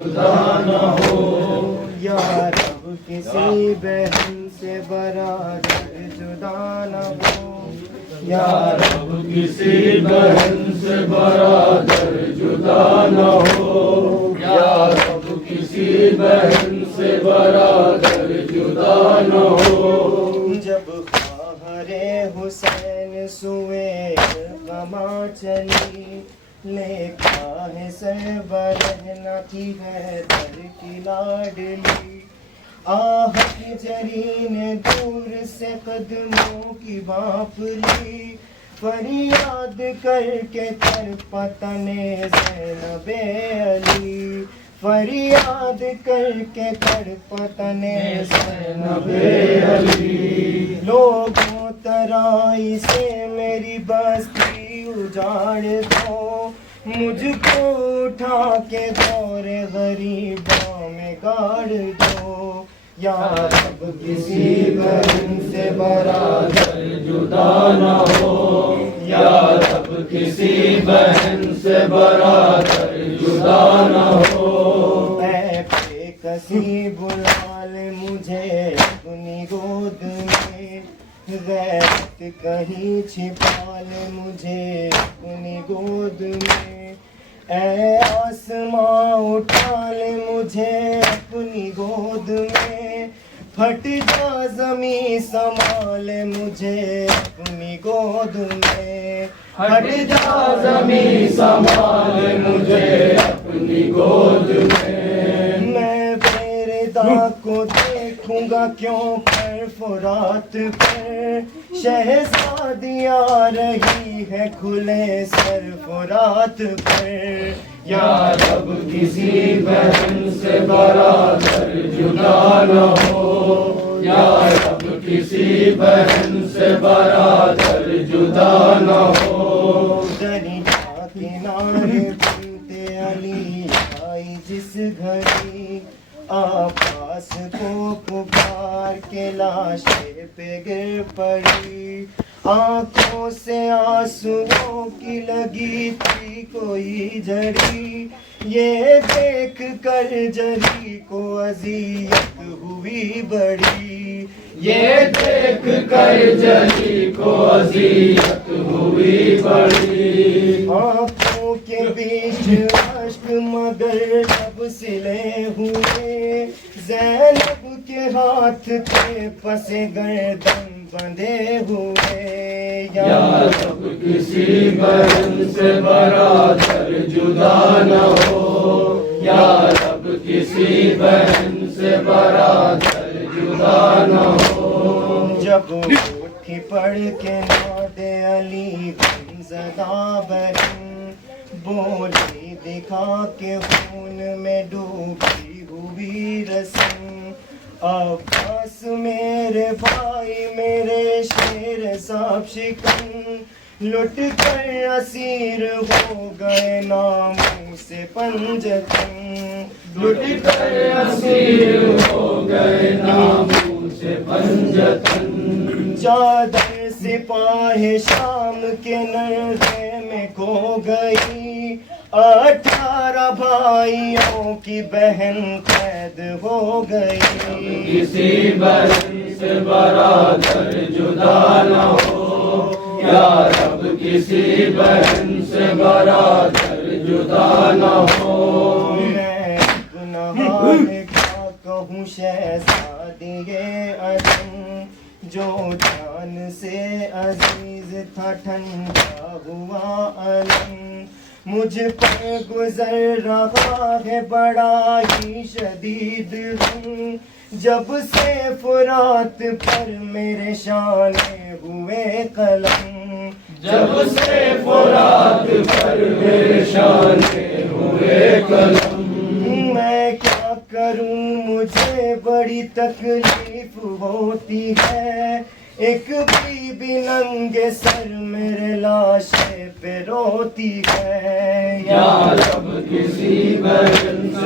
جدا نہ ہو، یا رب کسی بہن سے برادر جدا نہ ہو، یا رب کسی بہن سے برادر جدا نہ ہو، یا رب کسی بہن سے برادر جدا نہ ہو۔ جب خواہر حسین سوئے غما چلی، لیکھا ہے سربرہنہ کی حیدر کی لاڈلی، آہت جری نے دور سے قدموں کی بانپ لی، فریاد کر کے تڑپتن زینب علی، فریاد کر کے تڑپتن زینب علی۔ لوگوں ترائی سے میری بستی اجاڑ دو، مجھ کو اٹھا کے دور غریبوں میں گاڑ دو، یا رب کسی بہن سے برادر جدا نہ ہو، یا رب کسی بہن سے برادر جدا نہ ہو۔ اے بے کسی بلا لے مجھے اپنی گود میں، غیرت کہیں چھپا لے مجھے اپنی گود میں، اے آسماں اٹھا لے مجھے اپنی گود میں، پھٹ جا زمیں سنبھالے مجھے اپنی گود میں، پھٹ جا زمیں سنبھالے مجھے اپنی گود میں۔ میں بیردا کو دیکھوں گا کیوں کر فرات پر، شہزادی آ رہی ہے کھلے سر فرات پر، یا رب کسی بہن سے برادر جدا نہ ہو، یا رب کسی بہن سے برادر جدا نہ ہو۔ دریا کنارے بنت علی آئی جس گھڑی، عباس کو پکار کے لاشے پہ گر پڑی، آنکھوں سے آنسوؤں کی لگی تھی کوئی جھڑی، یہ دیکھ کر جری کو اذیت ہوئی بڑی، یہ دیکھ کر جری کو اذیت ہوئی بڑی۔ آنکھوں کے بیچ اشک مگر لب سلے ہوئے، زینب کے ہاتھ پہ پس گردن بندھے ہوئے، یا رب کسی بہن سے برادر جدا نہ ہو، یا رب کسی بہن سے برادر جدا نہ ہو۔ جب اٹھی پڑھ کے ناد علی غم زدہ بہن، بولی دکھا کے خون میں ڈوبی ہوئی رسم، عباس میرے بھائی میرے شیر صاحب شکن، لٹ کر اسیر ہو گئے ناموں سے پنجتن، لٹ کر اسیر ہو گئے ناموں سے پنجتن، چادر سپاہ شام کے نرغے میں کھو گئی، 18 بھائیوں کی بہن قید ہو گئی، کسی بہن سے برادر جدا نہ ہو، یا رب کسی بہن سے برادر جدا نہ ہو۔ میں گناہگار کیا کہوں شہزادی عدم، جو جان سے عزیز تھا ٹھنڈا ہوا علم، مجھ پر گزر رہا ہے بڑا ہی شدید غم، جب سے فرات پر میرے شانے ہوئے قلم، جب سے فرات پر میرے شانے ہوئے قلم، میں کیا کروں مجھے بڑی تکلیف ہوتی ہے، ایک بی بی ننگے سر میرے لاشے پہ روتی ہے، یا رب کسی بہن